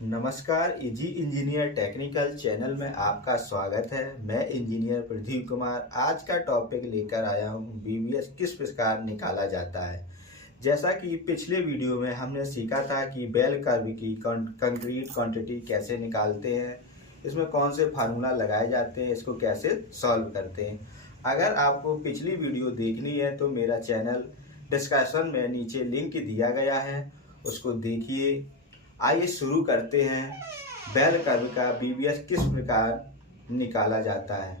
नमस्कार, easy engineer technical channel में आपका स्वागत है। मैं इंजीनियर प्रदीप कुमार आज का टॉपिक लेकर आया हूँ, बीवीएस किस प्रकार निकाला जाता है। जैसा कि पिछले वीडियो में हमने सीखा था कि बेल कर्व की कंक्रीट क्वांटिटी कैसे निकालते हैं, इसमें कौन से फार्मूला लगाए जाते हैं, इसको कैसे सॉल्व करते हैं। अगर आपको पिछली वीडियो देखनी है तो मेरा चैनल डिस्क्रिप्शन में नीचे लिंक दिया गया है, उसको देखिए। आइए शुरू करते हैं, बेल कर्व का बीवीएस किस प्रकार निकाला जाता है।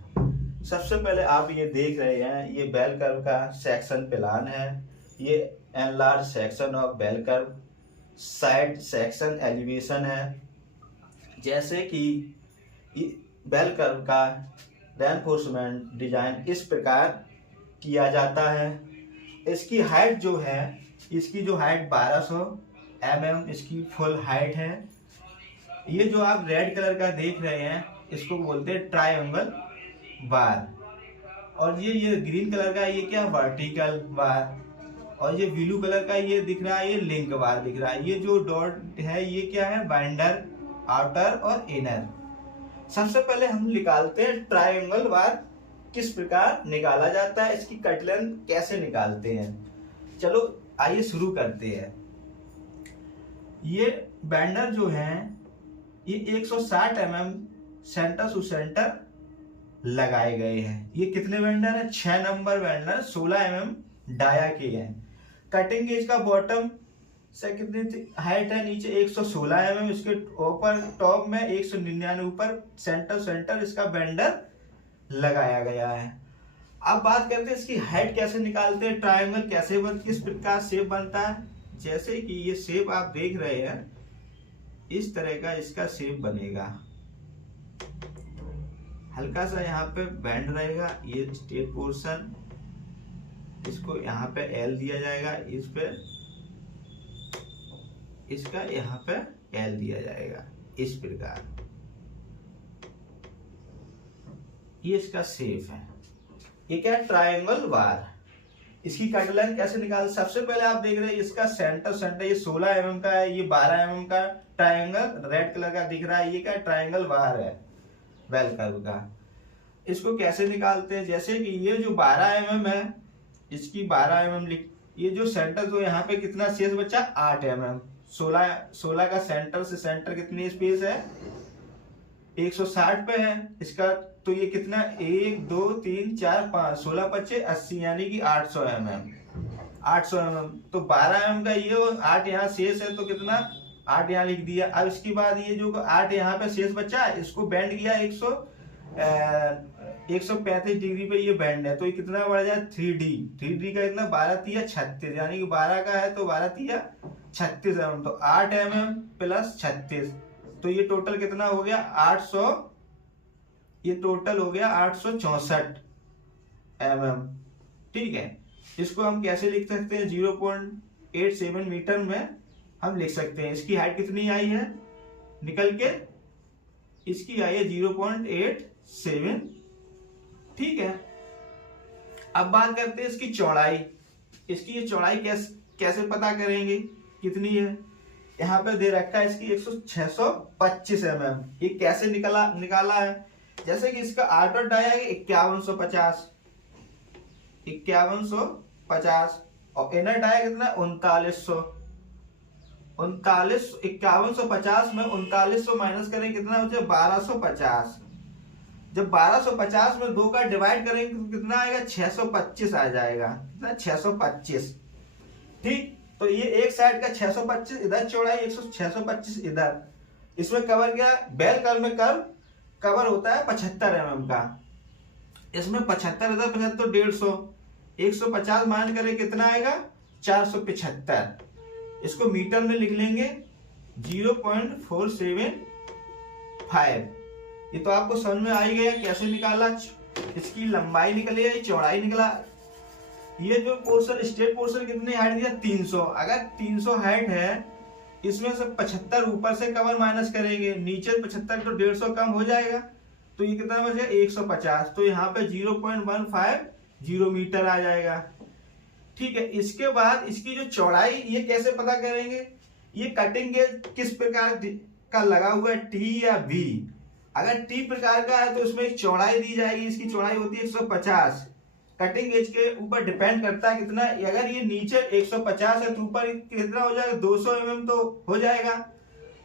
सबसे पहले आप ये देख रहे हैं, ये बेल कर्व का सेक्शन प्लान है। ये enlarge section of bell curve, side section elevation है। जैसे कि बेल कर्व का रेनफोर्समेंट डिजाइन इस प्रकार किया जाता है। इसकी हाइट जो है, इसकी जो हाइट 1200 mm इसकी फुल हाइट है। ये जो आप रेड कलर का देख रहे हैं इसको बोलते हैं ट्रायंगल बार, और ये ग्रीन कलर का ये क्या वर्टिकल बार, और ये ब्लू कलर का ये दिख रहा है ये लिंक बार दिख रहा है। ये जो डॉट है ये क्या है, बाइंडर, आउटर और इनर। सबसे पहले हम निकालते हैं ट्रायंगल बार किस प्रकार निकाला जाता है, इसकी कट लेंथ कैसे निकालते हैं। चलो आइए शुरू करते हैं। ये बैंडर जो है ये 160 mm सेंटर टू सेंटर लगाए गए हैं। ये कितने बैंडर है, 6 नंबर बैंडर 16 mm डाया के हैं। कटिंग गेज का बॉटम से कितनी हाइट है, नीचे 116 mm, इसके ऊपर टॉप में 199 ऊपर सेंटर सेंटर इसका बैंडर लगाया गया है। अब बात करते हैं इसकी हाइट कैसे निकालते हैं, ट्रायंगल कैसे किस प्रकार शेप बनता है। जैसे कि ये शेप आप देख रहे हैं, इस तरह का इसका शेप बनेगा। हल्का सा यहाँ पे बैंड रहेगा, ये स्ट्रेट पोर्शन, इसको यहाँ पे एल दिया जाएगा, इस पे इसका यहाँ पे एल दिया जाएगा इस प्रकार। ये इसका शेप है। ये क्या है, ट्रायंगल बार। इसकी कट लेंथ कैसे निकाल, सबसे पहले आप देख रहे हैं इसका सेंटर ये 16 mm का है, ये 12 mm का ट्रायंगल रेड कलर का दिख रहा है, ये क्या ट्रायंगल बार है बेल कर्व का। इसको कैसे निकालते हैं, जैसे कि ये जो 12 mm है, इसकी 12 mm ये जो सेंटर जो यहाँ पे कितना शेष बचा 8 mm। 16 का सेंटर से सेंटर कितनी स्पेस है, 160 पे है इसका, तो ये कितना 1 2 3 4 5 16 25 80 यानी कि 800 mm। तो 12 mm का ये और 8 यहाँ शेष है, तो कितना 8 यहाँ लिख दिया। अब इसके बाद ये जो 8 यहाँ पे शेष बचा, इसको बैंड किया 135 डिग्री पे ये बैंड है, तो ये कितना बढ़ जाए 3D का इतना 12 तिया 36, यानी कि 12 का है तो 12 तिया 36 mm, तो 8 mm प्लस 36, तो ये टोटल कितना हो गया 800, ये टोटल हो गया 864 mm। ठीक है, इसको हम कैसे लिख सकते हैं, 0.87 मीटर में हम लिख सकते हैं। इसकी हाइट कितनी आई है निकल के, इसकी आई है 0.87। ठीक है, अब बात करते हैं इसकी चौड़ाई। इसकी ये चौड़ाई कैसे पता करेंगे कितनी है, यहाँ पे दे रखा है इसकी 625 mm। ये कैसे निकाला है, जैसे कि इसका आउटर डाया है 5150 और इनर डाया कितना 3900। 5150 में 3900 माइनस करेंगे कितना हो जाए 1250। जब 1250 में 2 का डिवाइड करेंगे तो कितना आएगा 625 आ जाएगा, कितना 625। ठीक, तो ये एक साइड का 625 इधर चौड़ाई 625 इधर। इसमें कवर क्या, बेल कर्व में कवर होता है 75 mm का, इसमें 75 इधर 75 150, 150 मान करें कितना आएगा 475। इसको मीटर में लिख लेंगे 0.475। ये तो आपको समझ में आ ही गया कैसे निकाला। इसकी लंबाई निकली है, चौड़ाई निकला। ये जो पोर्शन स्ट्रेट पोर्शन कितनी हाइट दिया 300, अगर 300 हाइट है, इसमें से 75 ऊपर से कवर माइनस करेंगे, नीचे 75 तो 150 कम हो जाएगा, तो ये कितना बचे 150, तो यहाँ पे 0.150 मीटर आ जाएगा। ठीक है, इसके बाद इसकी जो चौड़ाई ये कैसे पता करेंगे, ये कटिंग गेज किस प्रकार का लगा हुआ है टी या बी, अगर टी प्रकार का है तो उसमें एक चौड़ाई दी जाएगी, इसकी चौड़ाई होती है 150, कटिंग एज के ऊपर डिपेंड करता है कितना, अगर ये नीचे 150 है तो ऊपर कितना हो जाएगा 200 mm तो हो जाएगा,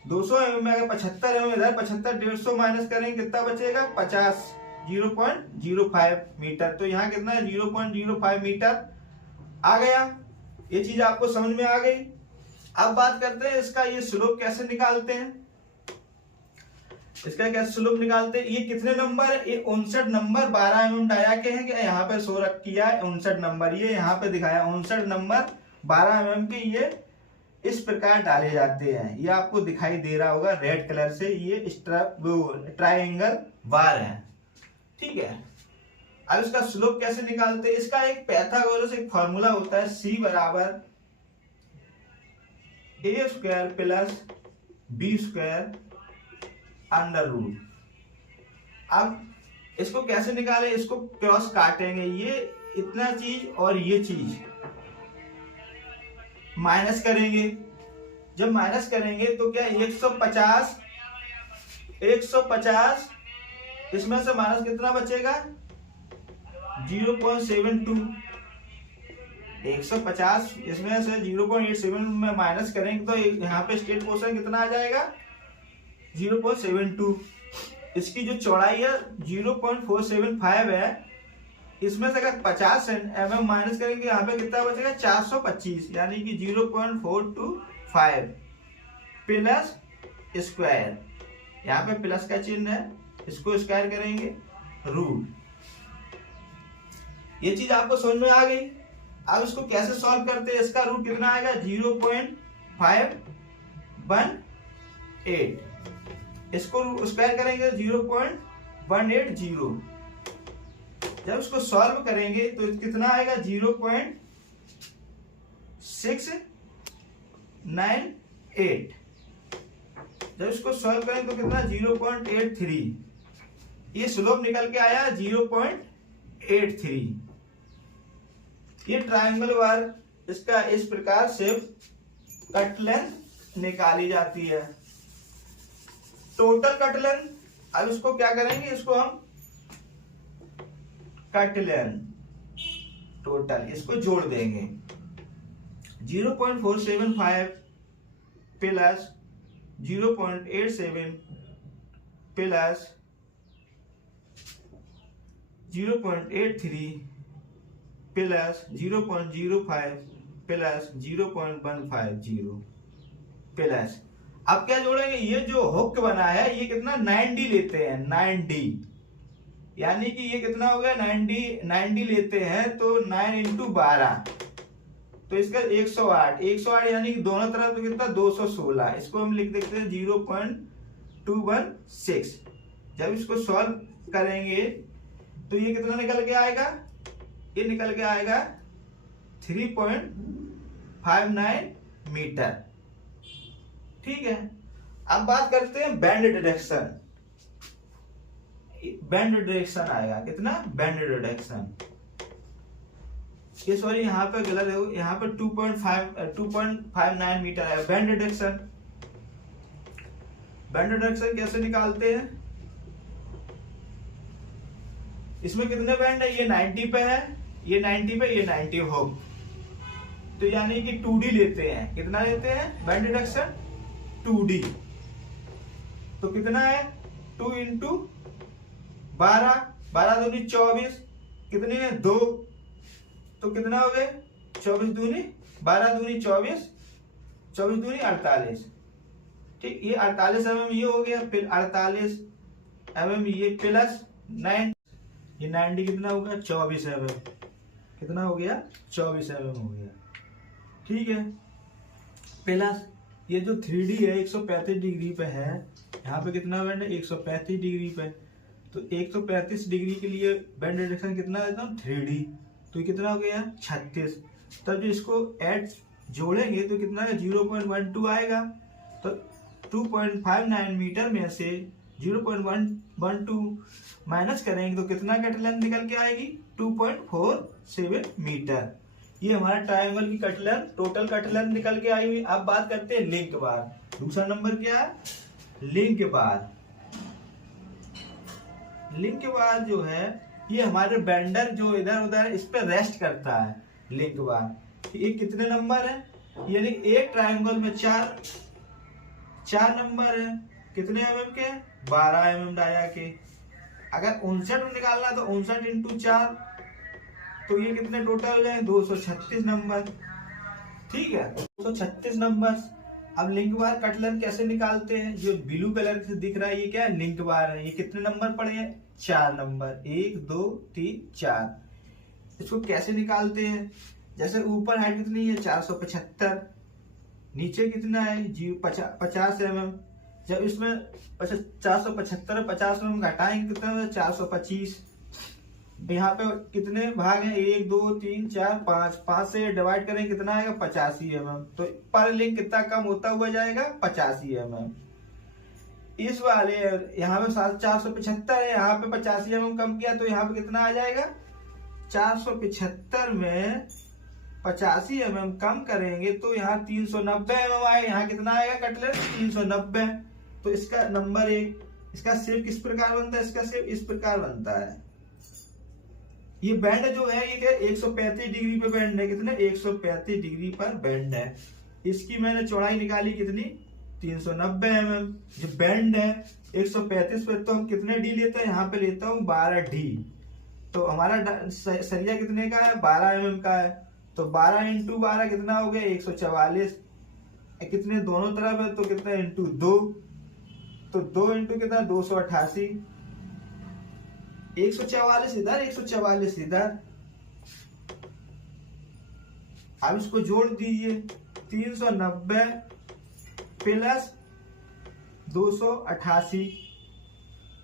200 mm में अगर 75 mm इधर 75 150 माइनस करेंगे कितना बचेगा 50, 0.05 मीटर, तो यहाँ कितना है 0.05 मीटर आ गया। ये चीज आपको समझ में आ गई। अब बात करते हैं इसका ये स्लोप कैसे निकालते हैं, इसका क्या स्लोप निकालते हैं। ये कितने नंबर है, ये 59 नंबर 12 mm डाया के हैं, यहाँ पे शो रख किया है 59 नंबर, ये यहाँ पे दिखाया 59 नंबर 12 mm के ये इस प्रकार डाले जाते हैं। ये आपको दिखाई दे रहा होगा रेड कलर से, ये ट्राइंगल बार है, ठीक है। अब इसका स्लोप कैसे निकालते हैं, इसका एक पाइथागोरस एक फॉर्मूला होता है, C बराबर a square plus b square under root. अब इसको कैसे निकाले, इसको क्रॉस काटेंगे, ये इतना चीज और ये चीज माइनस करेंगे, जब माइनस करेंगे तो क्या 150 इसमें से माइनस कितना बचेगा 0.72, 150 इसमें से 0.87 में माइनस करेंगे तो यहाँ पे स्टेट पोर्शन कितना आ जाएगा 0.72। इसकी जो चौड़ाई है 0.475 है, इसमें से अगर 50 mm माइनस करेंगे यहाँ पे कितना बचेगा 425, यानी कि 0.425 प्लस स्क्वायर, यहाँ पे प्लस का चिन्ह है, इसको स्क्वायर करेंगे रूट। ये चीज आपको समझ में आ गई। अब इसको कैसे सॉल्व करते हैं, इसका रूट कितना आएगा 0.518, इसको स्क्वायर करेंगे 0.180, जब इसको सॉल्व करेंगे तो कितना आएगा 0.698, जब इसको सॉल्व करेंगे तो कितना 0.83, ये स्लोप निकल के आया 0.83। ये ट्रायंगल बार इसका इस प्रकार से कट लेंथ निकाली जाती है, टोटल कट लेंथ। अब इसको क्या करेंगे, इसको हम कट लेंथ टोटल इसको जोड़ देंगे 0.475 plus 0.87 plus 0.83 plus 0.05 plus 0.150 plus, अब क्या जोड़ेंगे, ये जो हुक बना है ये कितना 90 लेते हैं, 90, यानी कि ये कितना हो गया 90 लेते हैं तो 9 × 12 तो इसका 108 यानी कि दोनों तरफ तो कितना 216, इसको हम लिख देते हैं 0.216। जब इसको सॉल्व करेंगे तो ये कितना निकल के आएगा, ये निकल के आएगा 3.59 मीटर, ठीक है। अब बात करते हैं बैंड डिरेक्शन, आएगा कितना बैंड डिरेक्शन, ये सॉरी यहाँ पे गलत है, यहाँ पे 2.59 मीटर है बैंड डिरेक्शन। बैंड डिरेक्शन कैसे निकालते हैं, इसमें कितने बैंड है, ये 90 पे है, ये 90 पे, ये 90 हो, तो यानी कि 2D लेते हैं, कितना लेते हैं बैंड डिरेक्शन 2D, तो कितना है 2 × 12, 12 दूनी 24, कितने हैं 2, तो कितना हो गए 24 दूनी 12 दूनी 24, 24 दूनी 48, ठीक। ये 48 mm ये हो गया, फिर 48 mm ये प्लस 9, ये 90 कितना होगा 24 mm, कितना हो गया 24 mm हो गया, ठीक है। प्लस ये जो 3D है 135 डिग्री पे है, यहाँ पे कितना बैंड है 135 डिग्री पे, तो 135 डिग्री के लिए बैंड डिरेक्शन कितना है 3D, तो ये कितना हो गया 36। तब जो इसको ऐड जोड़ेंगे तो कितना है 0.12 आएगा, तो 2.59 मीटर में से 0.112 माइनस करेंगे तो कितना कट लेंथ निकल के आएगी 2.47 मीटर। ये हमारा ट्रायंगल की cut length total cut length निकल के आई हुई। अब बात करते हैं लिंक बार। दूसरा नंबर क्या है लिंक बार। लिंक बार जो है ये हमारे बेंडर जो इधर उधर इस पे रेस्ट करता है। लिंक बार ये कितने नंबर है, यानी एक ट्रायंगल में चार नंबर है। कितने एमएम के, 12 एमएम डाया के। अगर 59 निकालना तो 59 इंटू 4, तो ये कितने टोटल हो जाए, 236 नंबर। ठीक है, 236 नंबर। अब लिंक बार कटलन कैसे निकालते हैं, जो ब्लू कलर से दिख रहा है ये क्या है, लिंक बार है। ये कितने नंबर पड़े हैं, 4 नंबर, 1 2 3 4। इसको कैसे निकालते हैं, जैसे ऊपर हाइट कितनी है 475, नीचे कितना है 50 एमएम। जब इसमें 475 50 एमएम घटाएंगे कितना है 425। यहाँ पे कितने भाग हैं, 1 2 3 4 5, 5 से डिवाइड करें कितना आएगा 85 एमएम। तो पर लिंक कितना कम होता हुआ जाएगा, 85 एमएम। इस वाले यहाँ पे 475 है, यहाँ पे 85 एमएम कम किया तो यहाँ पे कितना आ जाएगा, 475 में 85 एमएम कम करेंगे तो यहाँ 390 एमएम आएगा। यहाँ कितना आएगा कटलेट, 390। तो इसका नंबर 1। इसका शेप किस प्रकार बनता है, इसका शेप इस प्रकार बनता है। ये बैंड जो है ये क्या 135 डिग्री पे बैंड है, कितने 135 डिग्री पर बैंड है। इसकी मैंने चौड़ाई निकाली कितनी, 390 एमएम। जो बैंड है 135 पे, तो हम कितने डी लेते हैं, यहाँ पे लेता हूँ 12 डी। तो हमारा सरिया कितने का है, 12 एमएम का है। तो 12 इंटू 12 कितना हो गया, 144। कितने दोनों तरफ है तो कितना इंटू 2, तो 2 इंटू कितना 288। 144 इधर 144 इधर। अब इसको जोड़ दीजिए, 390 प्लस 288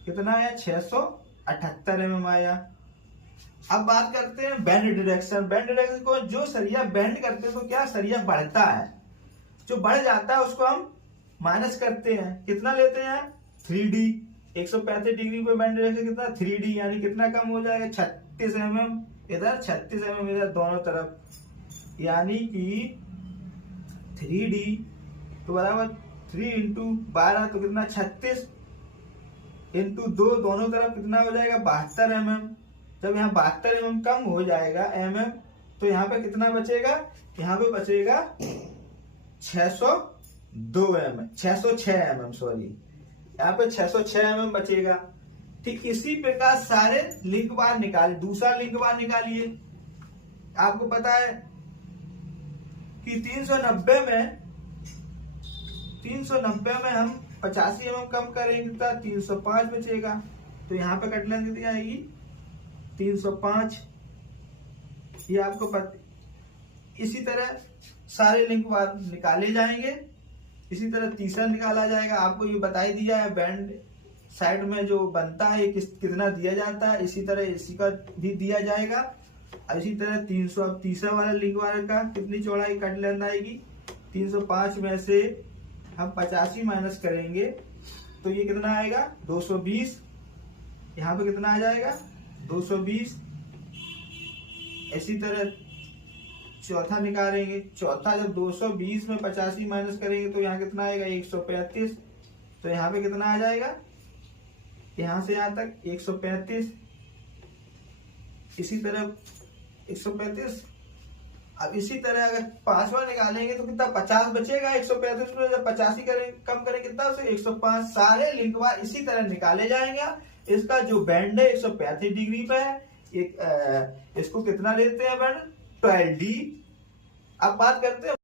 कितना आया, 678 एमएम आया। अब बात करते हैं बेंड डायरेक्शन। बेंड डायरेक्शन को जो सरिया बेंड करते हैं तो क्या सरिया बढ़ता है, जो बढ़ जाता है उसको हम माइनस करते हैं। कितना लेते हैं 3D। 135 डिग्री पे बेंड डायरेक्शन कितना 3D, यानी कितना कम हो जाएगा 36 एमएम इधर, 36 एमएम इधर दोनों तरफ। यानी कि 3D तो बराबर 3 इंटू 12 तो कितना 36 इंटू 2 दोनों तरफ कितना हो जाएगा 72 एमएम। जब यहाँ 72 एमएम कम हो जाएगा एमएम, तो यहाँ पे कितना बचेगा, यहाँ पे बचेगा 602 एमएम, 606 एमएम सॉरी, यहाँ पे 606 एमएम बचेगा। ठीक इसी प्रकार सारे लिंक बार निकालिए। दूसरा लिंक बार निकालिए। आपको पता है कि 390 में हम 85 एमएम कम करेंगे तो 305 बचेगा। तो यहाँ पे कटलाइन कितनी आएगी, 305। ये आपको पता। इसी तरह सारे लिंक बार निकाले जाएंगे। इसी तरह तीसरा निकाला जाएगा। आपको ये बता ही दिया है बैंड साइड में जो बनता है कितना दिया जाता है, इसी तरह इसी का भी दिया जाएगा। इसी तरह 300, अब तीसरा वाला लिंक बार का कितनी चौड़ाई कट लेंथ आएगी, 305 में से हम 85 माइनस करेंगे तो ये कितना आएगा 220। यहाँ पे कितना आ जाएगा 220। इसी तरह चौथा निकालेंगे। चौथा जब 220 में 85 माइनस करेंगे तो यहाँ कितना आएगा 135। तो यहाँ पे कितना आ जाएगा, यहाँ से यहाँ तक 135। इसी तरह 135। अब इसी तरह अगर पांचवा निकालेंगे तो कितना 50 बचेगा। 135 में जब 85 करें कम करें कितना उसे 105। सारे लिंक बार इसी तरह निकाले जाएंगे। इसका जो बैंड है 135 डिग्री पे है। इसको कितना लेते हैं बैंड 12D। अब बात करते हैं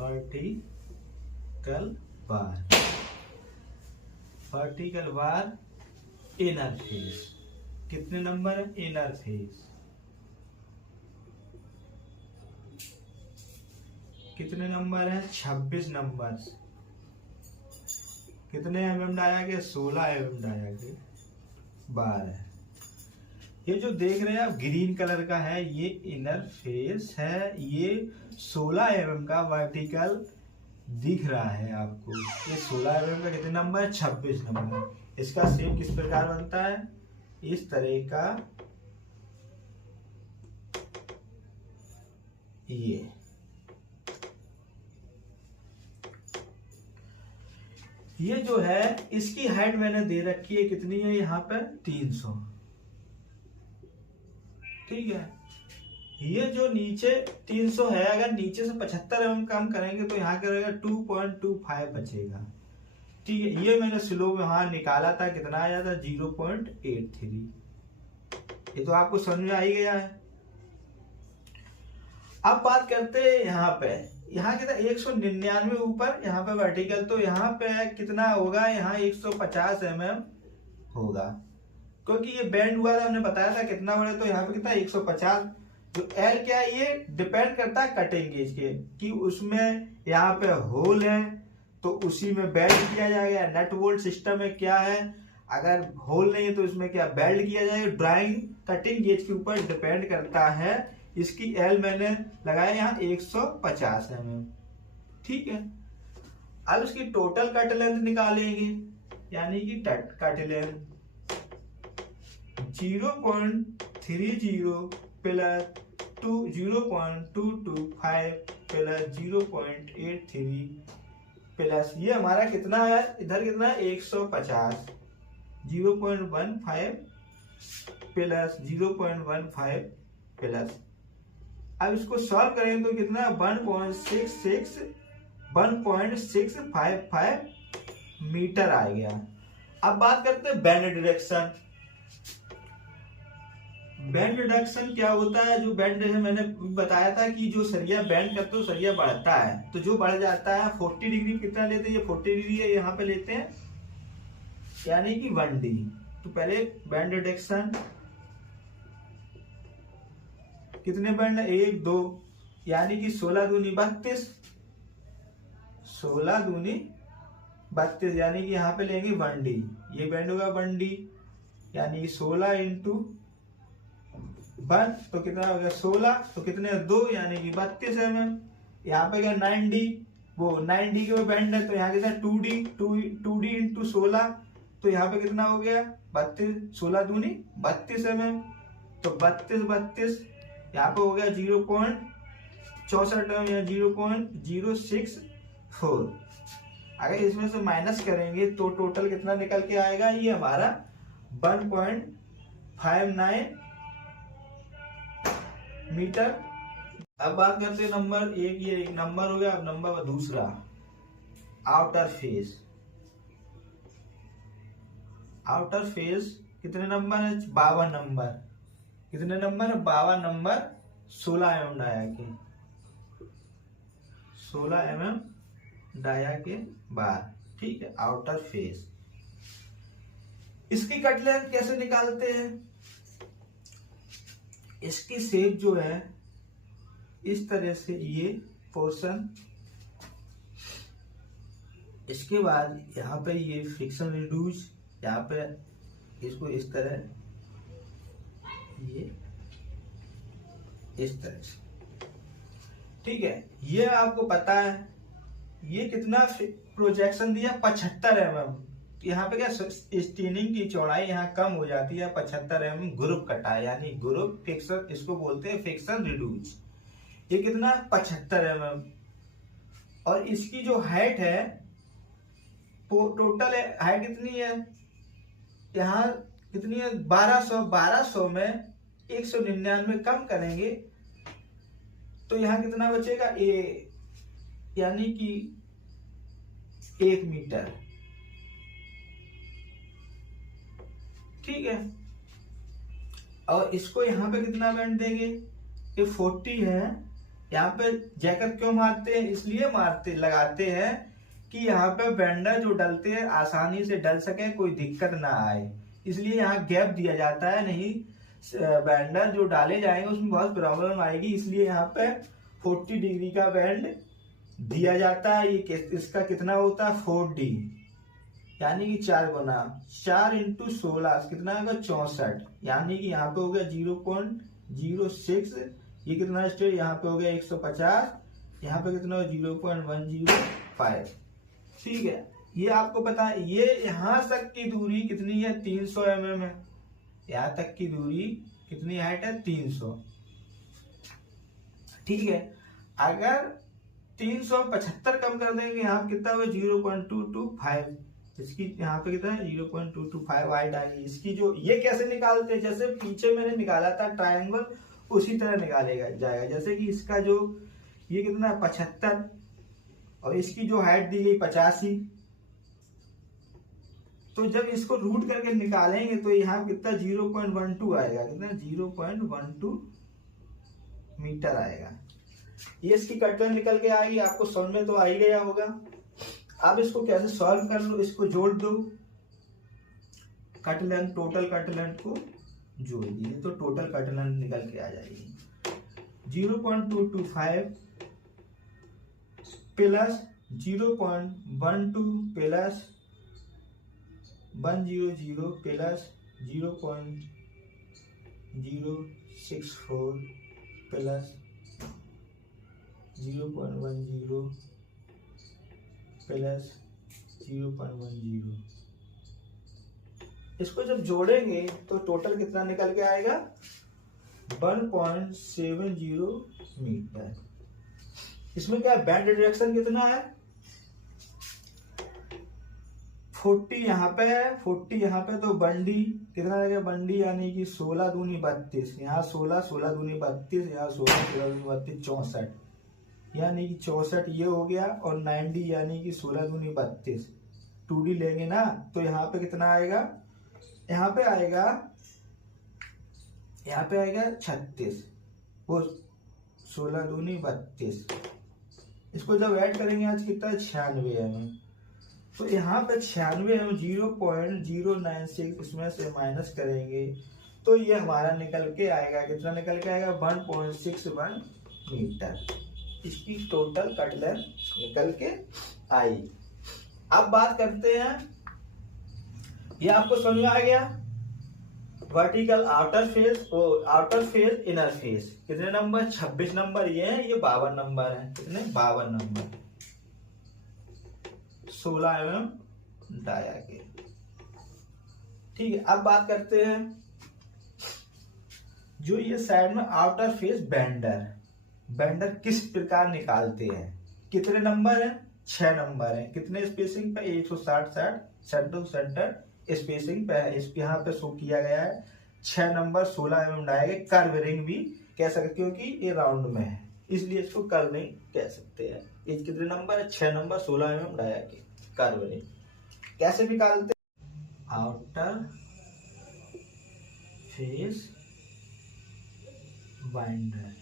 vertical bar. Vertical bar inner face कितने नंबर है, इनर फेस कितने नंबर है 26 नंबर। कितने एमएम डाया गया 16 एमएम डाया गया बार है। ये जो देख रहे हैं आप ग्रीन कलर का है ये इनर फेस है। ये 16 एमएम का वर्टिकल दिख रहा है आपको। ये 16 एमएम का कितने नंबर है 26 नंबर। इसका शेप किस प्रकार बनता है, इस तरह का। ये ये जो है इसकी हाइट मैंने दे रखी है, कितनी है यहाँ पे 300। ठीक है, ये जो नीचे 300 है, अगर नीचे से 75 mm कम करेंगे तो यहाँ क्या रहेगा 2.25 बचेगा। ठीक है, ये मैंने स्लोप यहाँ निकाला था, कितना आया था 0.83। ये तो आपको समझ में आ ही गया है। अब बात करते हैं यहाँ पे, यहाँ कितना 199 ऊपर, यहाँ पे वर्टिकल, तो यहाँ पे कितना होगा, यहाँ 150 mm होगा, क्योंकि ये बेंड हुआ था, हमने बताया था कितना बड़ा, तो यहाँ पे कितना 150। जो एल क्या है, ये डिपेंड करता है कटिंग गेज के, कि उसमें यहाँ पे होल है तो उसी में बेल्ट किया जाएगा। नट बोल्ट सिस्टम में क्या है, अगर होल नहीं है तो इसमें क्या बेल्ट किया जाएगा। ड्राइंग कटिंग गेज के ऊपर डिपेंड करता है। इसकी एल मैंने लगाया यहाँ 150 mm। ठीक है, अब इसकी टोटल कट लेंथ निकालेंगे, यानी कि cut length 0.30 plus 0.225 plus 0.83 plus ये हमारा कितना है, इधर कितना है 150, 0.15 प्लस 0.15 प्लस, अब इसको सॉल्व करेंगे तो कितना 1.655 मीटर आ गया। अब बात करते हैं बेंड डिरेक्शन। बेंड डिडक्शन क्या होता है, जो बेंड है मैंने बताया था कि जो सरिया बेंड करते हो सरिया बढ़ता है, तो जो बढ़ जाता है 40 डिग्री कितना लेते हैं, ये 40 डिग्री है, यहाँ पे लेते हैं यानी कि 1D। तो पहले बेंड डिडक्शन कितने बेंड है, 1 2, यानी कि 16 दूनी 32, 16 दूनी 32, यानी कि यहाँ पे लेंगे 1D। ये बेंड होगा 1D, यानी 16 इंटू 1 तो कितना हो गया 16, तो कितने 2 यानी कि 32 mm। यहाँ पे क्या 9D, वो 9D के बेंड है, तो यहाँ कितना 2D इंटू 16, तो यहाँ पे कितना हो गया 32, 16 दूनी 32 mm, तो 32 यहाँ पे हो गया 0.64 या 0.064। अगर इसमें से माइनस करेंगे तो टोटल कितना निकल के आएगा, ये हमारा 1.59 मीटर। अब बात करते हैं नंबर 1, ये एक नंबर हो गया। अब नंबर दूसरा आउटर फेस। आउटर फेस कितने नंबर है, 52 नंबर। कितने नंबर है, 52 नंबर, 16 mm डाया के, 16 mm डाया के बार। ठीक है, आउटर फेस। इसकी कट लेंथ कैसे निकालते हैं, इसकी शेप जो है इस तरह से, ये पोर्शन, इसके बाद यहाँ पे ये फ्रिक्शन रिड्यूस, यहाँ पे इसको इस तरह, ये इस तरह से। ठीक है, ये आपको पता है ये कितना प्रोजेक्शन दिया 75 mm। यहाँ पे क्या स्टीनिंग की चौड़ाई यहाँ कम हो जाती है, 75 mm ग्रुप कटा, यानी ग्रुप फिक्सर, इसको बोलते हैं फिक्सन रिड्यूस। ये कितना 75 mm, और इसकी जो हाइट है, टोटल हाइट कितनी है, यहाँ कितनी है 1200 में 199 कम करेंगे तो यहाँ कितना बचेगा, यानी कि 1 मीटर। ठीक है, और इसको यहाँ पे कितना बेंड देंगे, ये 40 है। यहाँ पे जैकेट क्यों मारते हैं, इसलिए लगाते हैं कि यहाँ पे बेंडर जो डलते हैं आसानी से डल सके, कोई दिक्कत ना आए, इसलिए यहाँ गैप दिया जाता है। नहीं बेंडर जो डाले जाएंगे उसमें बहुत प्रॉब्लम आएगी, इसलिए यहाँ पे 40 डिग्री का बेंड दिया जाता है। ये इसका कितना होता है 4D, यानी कि 4 गुना 4 इंटू 16 कितना होगा 64, यानी कि यहाँ पे हो गया 0.06। ये कितना स्टेट, यहाँ पे हो गया 150, यहाँ पे कितना हो 0.105। ठीक है, ये आपको पता है। ये यहाँ तक की दूरी कितनी है 300 mm है, यहाँ तक की दूरी कितनी हाइट है 300। ठीक है, अगर 375 कम कर देंगे, यहाँ कितना हुआ 0.225, इसकी यहाँ पे कितना है 0.225 हाइट आई। इसकी जो ये कैसे निकालते हैं, जैसे पीछे मैंने निकाला था ट्रायंगल उसी तरह निकालेगा जाएगा। जैसे कि इसका जो ये कितना 75 और इसकी जो हाइट दी गई 85, तो जब इसको रूट करके निकालेंगे तो यहाँ कितना 0.12 आएगा, कितना 0.12 मीटर आएगा। ये इसकी कटलन निकल के आएगी, आपको समझ में तो आ ही गया होगा। अब इसको कैसे सॉल्व कर लो, इसको जोड़ दो, कटलन टोटल कटलन को जोड़ दिए तो टोटल कटलन निकल के आ जाएगी 0.225 plus 0.12 plus 100 plus 0.064 plus 0.10 plus 0.10। इसको जब जोड़ेंगे तो टोटल कितना निकल के आएगा 1.70 मीटर। इसमें क्या बैंड डिरेक्शन कितना है 40 यहाँ पे है, 40 यहाँ पे, तो बंडी कितना रहेगा, बंडी यानी कि 16 दूनी 32, यहाँ 16 16 दूनी 32, यहाँ 16 16 दूनी 32 64, यानी कि 64 ये हो गया, और 90 यानी कि 16 दूनी 32 2D लेंगे ना तो यहाँ पे कितना आएगा, यहाँ पे आएगा 36, वो 16 दूनी 32, इसको जब ऐड करेंगे आज कितना 96 mm, तो यहाँ पे 96 mm 0.096 इसमें से माइनस करेंगे तो ये हमारा निकल के आएगा, कितना निकल के आएगा 1.61 मीटर। इसकी टोटल कटलन निकल के आई। अब बात करते हैं, ये आपको समझ में आ गया वर्टिकल आउटर फेस और आउटर फेस इनर फेस कितने नंबर 26 नंबर ये है, ये 52 नंबर है, कितने 52 नंबर 16 mm डाया के। ठीक है, अब बात करते हैं जो ये साइड में आउटर फेस बेंडर किस प्रकार निकालते हैं, कितने नंबर है 6 नंबर है, कितने स्पेसिंग पे 160 सेंटर टू सेंटर स्पेसिंग पे है। इस यहाँ पे शो किया गया है 6 नंबर 16 mm डायगे, कर्व रिंग भी कह सकते क्योंकि ये राउंड में है इसलिए इसको कर्व रिंग कह सकते हैं। ये कितने नंबर है 6 नंबर 16 mm डायगे कर्व रिंग। कैसे निकालते आउटर फेस बाइंडर।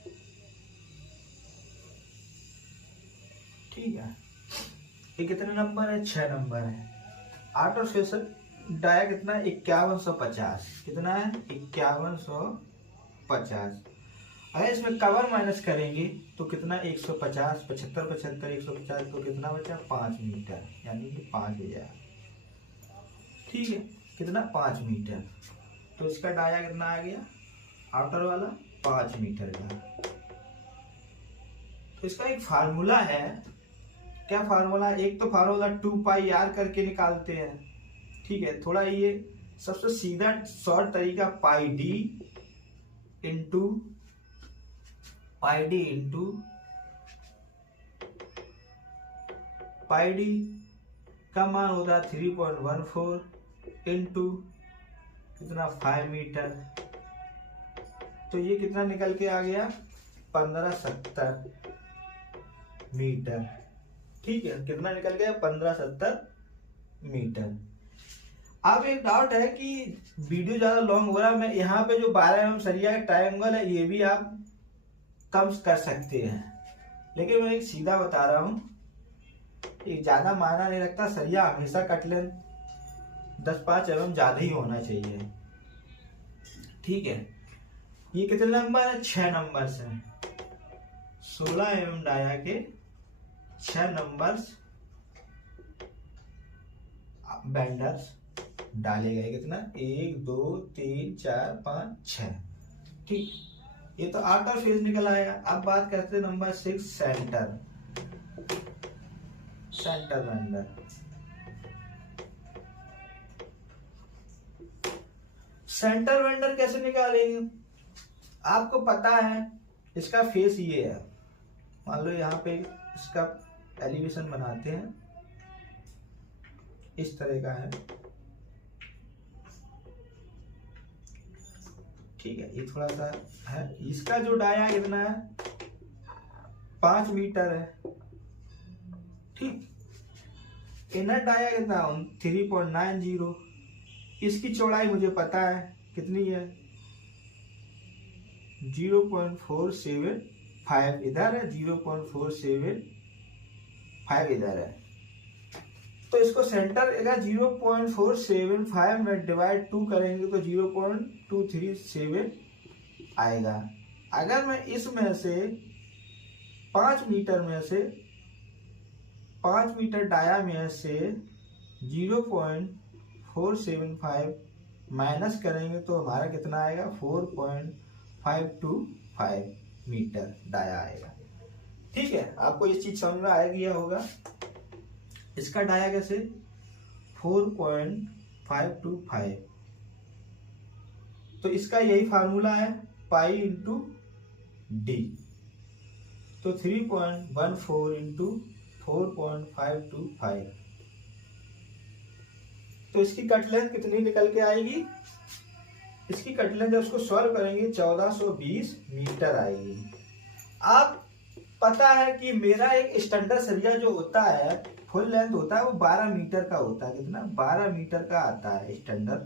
ठीक है, ये कितने नंबर है 6 नंबर है। आउटर फेस डाया कितना 5150, कितना है 5150। अगर इसमें कवर माइनस करेंगे तो कितना 150 75 75 150 तो कितना बचा 5 मीटर, यानी कि 5 हो जाएगा। ठीक है, कितना 5 मीटर, तो इसका डाया कितना आ गया आउटर वाला 5 मीटर का। तो इसका एक फार्मूला है, क्या फार्मूला, एक तो फार्मूला 2πr करके निकालते हैं। ठीक है, थोड़ा ये सबसे सीधा शॉर्ट तरीका पाई डी इंटू पाई डी का मान होता है 3.14 इंटू कितना 5 मीटर, तो ये कितना निकल के आ गया 1570 मीटर। ठीक है, कितना निकल गया 1570 मीटर। अब एक डाउट है कि वीडियो ज्यादा लॉन्ग हो रहा है, मैं यहाँ पे जो 12 mm सरिया का ट्रायंगल है ये भी आप कम कर सकते हैं, लेकिन मैं एक सीधा बता रहा हूँ, एक ज्यादा मायना नहीं रखता, सरिया हमेशा कटलन 10-5 mm ज्यादा ही होना चाहिए। ठीक है, ये कितने नंबर है 6 नंबर से 16 mm डाया के 6 नंबर्स बेंडर्स डाले गए, कितना 1 2 3 4 5 6। ठीक, ये तो आउटर फेस निकल आया। अब बात करते हैं number 6 centre bender. Centre bender कैसे निकालेंगे, आपको पता है इसका फेस ये है, मान लो यहाँ पे इसका एलिवेशन बनाते हैं, इस तरह का है। ठीक है, ये थोड़ा सा है। इसका जो डाया कितना है, 5 मीटर है। ठीक, इनर डाया कितना, 3.90। इसकी चौड़ाई मुझे पता है कितनी है, 0.475 इधर है, 0.475 इधर है। तो इसको सेंटर का 0.475 में डिवाइड 2 करेंगे तो 0.237 आएगा। अगर मैं इसमें से 5 मीटर में से 5 मीटर डाया में से 0.475 माइनस करेंगे तो हमारा कितना आएगा, 4.525 मीटर डाया आएगा। ठीक है, आपको ये चीज समझ में आ गया होगा। इसका डाया कैसे, 4.525। तो इसका यही फार्मूला है, पाई इंटू डी। तो 3.14 इंटू 4.525। तो इसकी कट लेंथ कितनी निकल के आएगी, इसकी कट लेंथ जब उसको सॉल्व करेंगे 1420 मीटर आएगी। आप पता है कि मेरा एक स्टैंडर्ड सरिया जो होता है, फुल लेंथ होता है, वो 12 मीटर का होता है। कितना, 12 मीटर का आता है स्टैंडर्ड,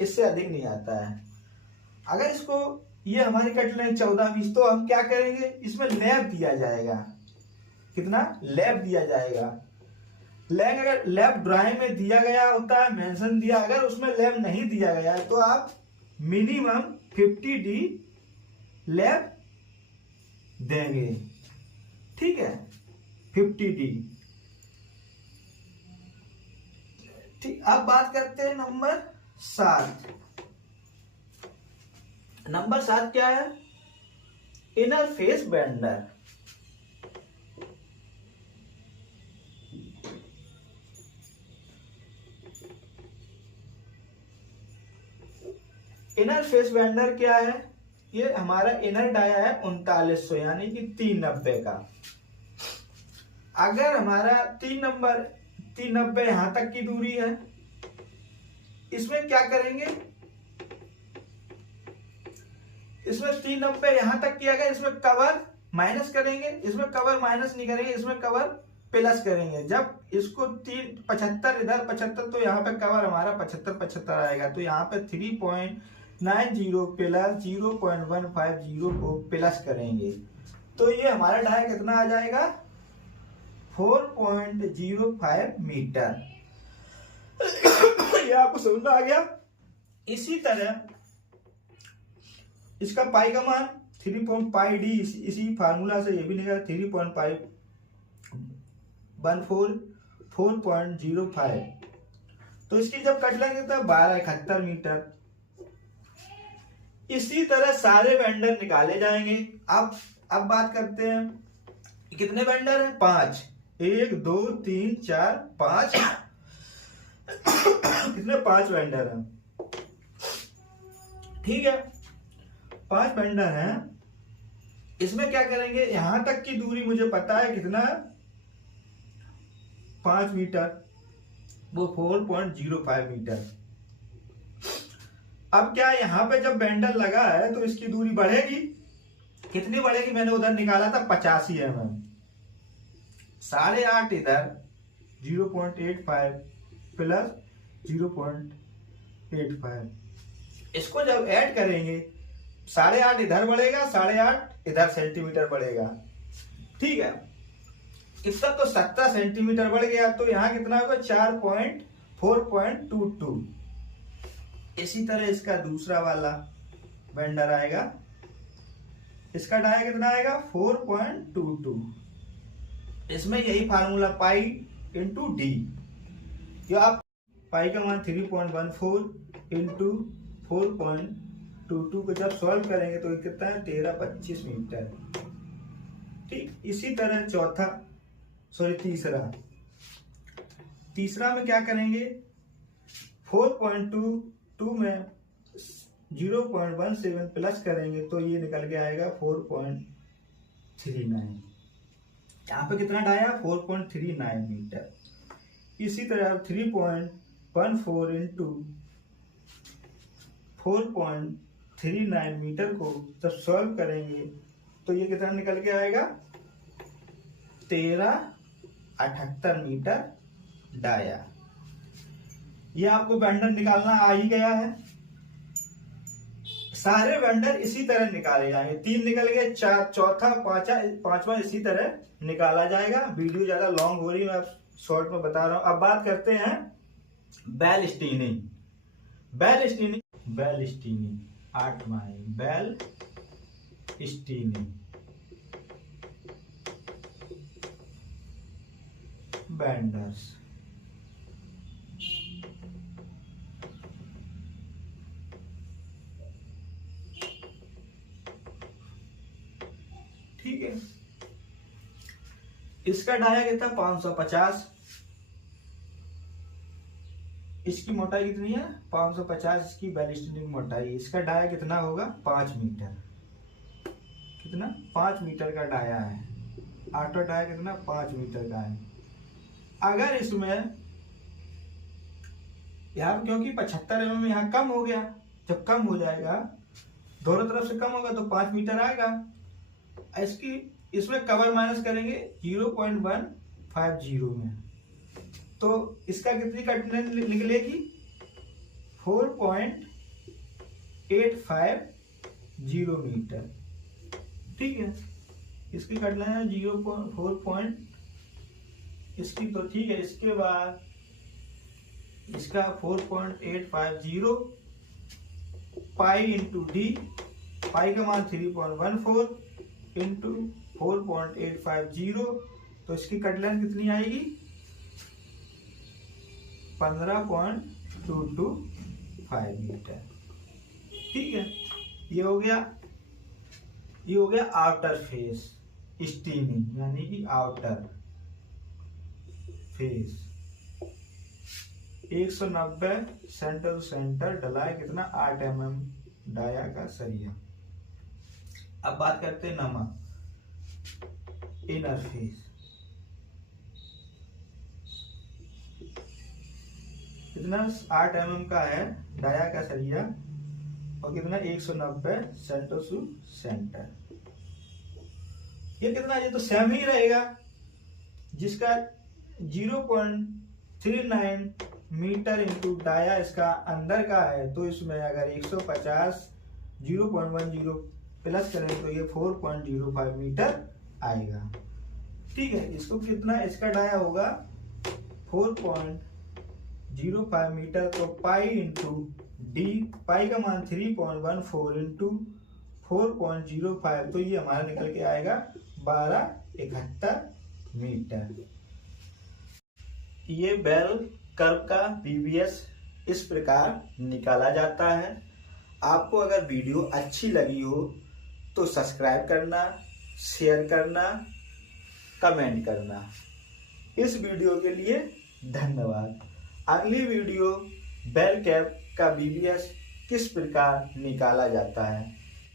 इससे अधिक नहीं आता है। अगर इसको ये हमारी कट लेंथ 1420, तो हम क्या करेंगे, इसमें लैब दिया जाएगा। कितना लैब दिया जाएगा, लैब अगर लैब ड्राइंग में दिया गया होता है, मेंशन दिया, अगर उसमें लैब नहीं दिया गया है तो आप मिनिमम 50D लैब देंगे। ठीक है, 50D। ठीक, अब बात करते हैं नंबर 7। नंबर 7 क्या है, inner face bender. Inner face bender क्या है, ये हमारा इनर डाया है 3900 यानी कि 390 का। अगर हमारा 390 यहां तक की दूरी है, इसमें क्या करेंगे, इसमें 390 यहां तक किया गया, इसमें कवर माइनस करेंगे, इसमें कवर माइनस नहीं करेंगे, इसमें कवर प्लस करेंगे। जब इसको 75 इधर 75, तो यहाँ पे कवर हमारा 75 आएगा। तो यहाँ पे 3.90 प्लस 0.150 को प्लस करेंगे तो ये हमारा डाया कितना आ जाएगा, 4.05 मीटर। ये आपको समझ में आ गया। इसी तरह इसका पाई का मान 3.5D, इसी फार्मूला से ये भी निकला 3.514 तो इसकी जब कट लेंगे तो 1271 मीटर। इसी तरह सारे वेंडर निकाले जाएंगे। अब बात करते हैं कितने वेंडर हैं, 5, 1 2 3 4 5 कितने, 5 वेंडर हैं। ठीक है, 5 वेंडर हैं। इसमें क्या करेंगे, यहां तक की दूरी मुझे पता है कितना, 5 मीटर, वो 4.05 मीटर। अब क्या, यहां पे जब बेंडर लगा है तो इसकी दूरी बढ़ेगी। कितनी बढ़ेगी, मैंने उधर निकाला था 85 mm। 8.5 इधर, 0.85 प्लस 0.85, इसको जब ऐड करेंगे 8.5 इधर बढ़ेगा, 8.5 इधर सेंटीमीटर बढ़ेगा। ठीक है, कितना, तो 70 सेंटीमीटर बढ़ गया। तो यहाँ कितना होगा, 4.22। इसी तरह इसका दूसरा वाला बेंडर आएगा, इसका डाया कितना आएगा, 4.22। इसमें यही फार्मूला पाई इंटू डी। जो आप पाई का मान 3.14 इंटू 4.22 को जब सॉल्व करेंगे तो कितना है, 1325 मीटर। ठीक, इसी तरह तीसरा में क्या करेंगे, 4.22 में 0.17 प्लस करेंगे तो ये निकल के आएगा 4.39। यहाँ पे कितना डाया 4.39 मीटर। इसी तरह 3.14 इंटू 4.39 मीटर को जब सॉल्व करेंगे तो ये कितना निकल के आएगा 1378 मीटर डाया। ये आपको बेंडर निकालना आ ही गया है। सारे बेंडर इसी तरह निकाले जाएंगे, 3 निकल गए, चौथा पांचवा इसी तरह निकाला जाएगा। वीडियो ज्यादा लॉन्ग हो रही है, मैं शॉर्ट में बता रहा हूं। अब बात करते हैं बेल स्टीनिंग। बेल स्टीनिंग 8वां है बेल स्टीनिंग बेंडर्स। ठीक है, इसका डाया कितना 550, इसकी मोटाई कितनी है 550, इसकी बैलिस्टिक मोटाई। इसका डाया कितना होगा 5 मीटर। कितना 5 मीटर का डाया है। आटो डाया कितना 5 मीटर का है। अगर इसमें यहाँ क्योंकि 75 mm यहाँ कम हो गया, जब कम हो जाएगा दोनों तरफ से कम होगा तो 5 मीटर आएगा। इसमें कवर माइनस करेंगे 0.150 में, तो इसका कितनी कटने निकलेगी 4.850 मीटर। ठीक है, इसकी कटना है 0.4 इसकी, तो ठीक है। इसके बाद इसका 4.850 पाई इंटू डी, पाई का मान 3.14 इंटू 4.850, तो इसकी कटलाइन कितनी आएगी 15.225 मीटर। ठीक है, ये हो गया आउटर फेस स्टीमिंग, यानी कि outer face 190 centre to centre डलाए कितना 8 mm डाया का सरिया। अब बात करते हैं नमक इनर फेस। कितना 8 mm का है डाया का सरिया और कितना 190 सेंटर टू सेंटर। ये कितना, ये तो सेम ही रहेगा। जिसका 0.39 मीटर इंटू डाया इसका अंदर का है, तो इसमें अगर 150 0.10 प्लस करें तो ये 4.05 मीटर आएगा। ठीक है, इसको कितना, इसका डाया होगा 4.05 मीटर, तो पाई इंटू डी, पाई का मान 3.14 इंटू 4.05, तो ये हमारा निकल के आएगा 1271 मीटर। ये बेल कर्व का बीबीएस इस प्रकार निकाला जाता है। आपको अगर वीडियो अच्छी लगी हो तो सब्सक्राइब करना, शेयर करना, कमेंट करना। इस वीडियो के लिए धन्यवाद। अगली वीडियो बेल कैप का बीबीएस किस प्रकार निकाला जाता है